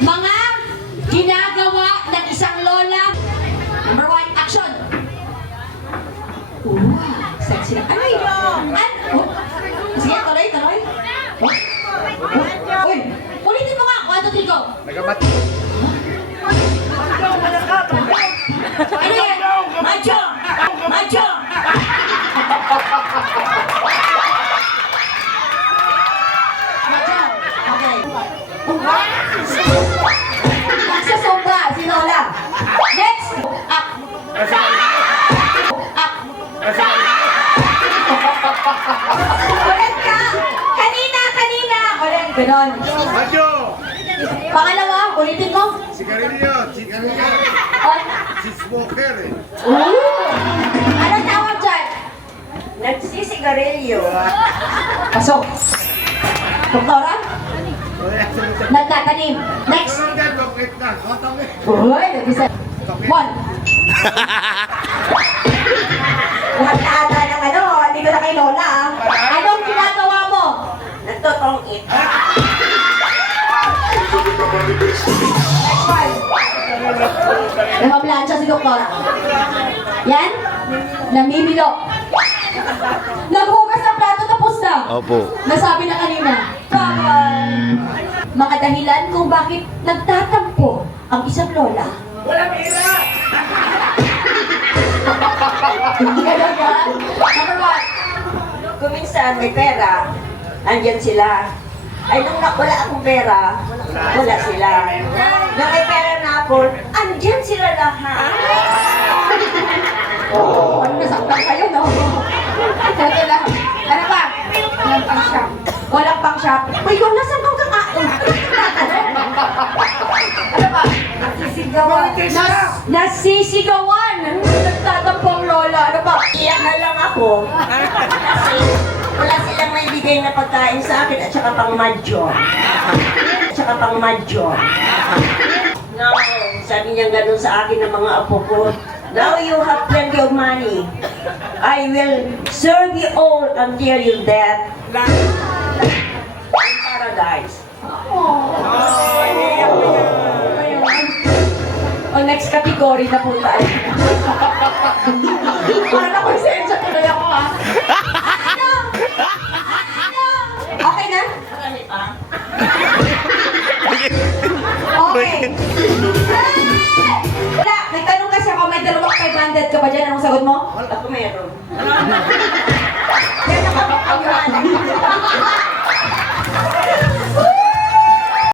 Mga ginagawa ng isang lola. Number 1, action! Sexy na. Ano yun? Sige, tuloy. Uy, ulitin mo nga. 1, 2, 3, go. Nagamati. Ano yan? Macho! Macho! Macho! Okay. Nagsasobra si Lola. Next! Up! Ulit ka! Kanina! Ulit, ganon. Macho! Pangalawa, ulitin mo. Sigarilyo! Si smoker eh. Anong tawag dyan? Nagsisigarilyo. Pasok. Doktora? Nagtatanim. Next. Ano dyan? Bakit na? Kotong eh. Uy, nag-isa. 1. Lahat na ata ng ano, hindi ko na kay Lola ah. Anong ginagawa mo? Nagtotongit. Nakaplansya si Doktora. Yan? Namimilo. Naghugas ng plato tapos na. Opo. Nasabi na kanina. Mga dahilan kung bakit nagtatampo ang isang lola. Walang ira! Hindi ka lang ba? Number 1. Kung minsan may pera, andyan sila. Ay, nung wala akong pera, wala sila. Nung may pera na ako, andyan sila lahat. Ano nasaktan kayo, no? Ito lang. Ano ba? Walang pang shop. Walang pang shop. Uy, kung nasan kang kakain? Ano ba? Nasisigawan. Nasisigawan! Nagtatampong lola. Ano ba? Iyak na lang ako. Kasi wala silang may bigay na pagkain sa akin at saka pang madyo. No, sabi niya ganun sa akin ng mga apo ko. Now you have plenty of money. I will serve you all until your death. In paradise. O next category na po tayo. Parang nakonsensya tuloy ako, ha? Ano? Okay na? Marami pa. Okay. Wala, may tanong kasi ako, may dalawang 500 ka ba dyan? Anong sagot mo? Ako meron.